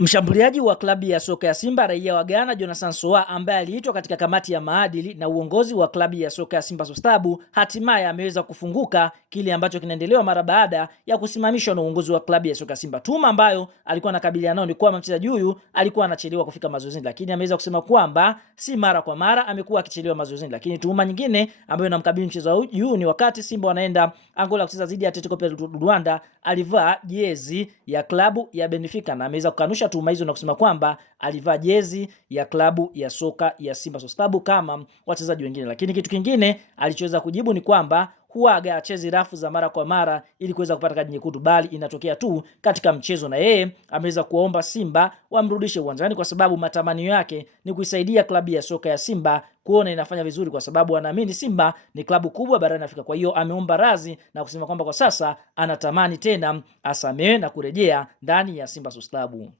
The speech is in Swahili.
Mshambuliaji wa klabu ya soka ya Simba raia wa Ghana Jonathan Soa, ambaye aliitwa katika kamati ya maadili na uongozi wa klabu ya soka ya Simba Sports Club, hatimaye ameweza kufunguka kile ambacho kinaendelewa mara baada ya kusimamishwa na uongozi wa klabu ya soka ya Simba. Tuma ambayo alikuwa anakabiliana nayo ni kwamba mchezaji huyu alikuwa anachelewa kufika mazoezini, lakini ameweza kusema kwamba si mara kwa mara amekuwa akichelewa mazoezini. Lakini tuhuma nyingine ambayo inamkabili mchezaji huyu ni wakati Simba wanaenda Angola kucheza dhidi ya Atletico Luanda, alivaa jezi ya klabu ya Benfica na ameweza kukanusha tuhuma hizo na kusema kwamba alivaa jezi ya klabu ya soka ya Simba Sports Club kama wachezaji wengine. Lakini kitu kingine alichoweza kujibu ni kwamba huaga achezi rafu za mara kwa mara ili kuweza kupata kadi nyekundu, bali inatokea tu katika mchezo, na yeye ameweza kuomba Simba wamrudishe uwanjani kwa sababu matamanio yake ni kuisaidia klabu ya soka ya Simba kuona inafanya vizuri, kwa sababu anaamini Simba ni klabu kubwa barani Afrika. Kwa hiyo ameomba radhi na kusema kwamba kwa sasa anatamani tena asamehe na kurejea ndani ya Simba Sports Club.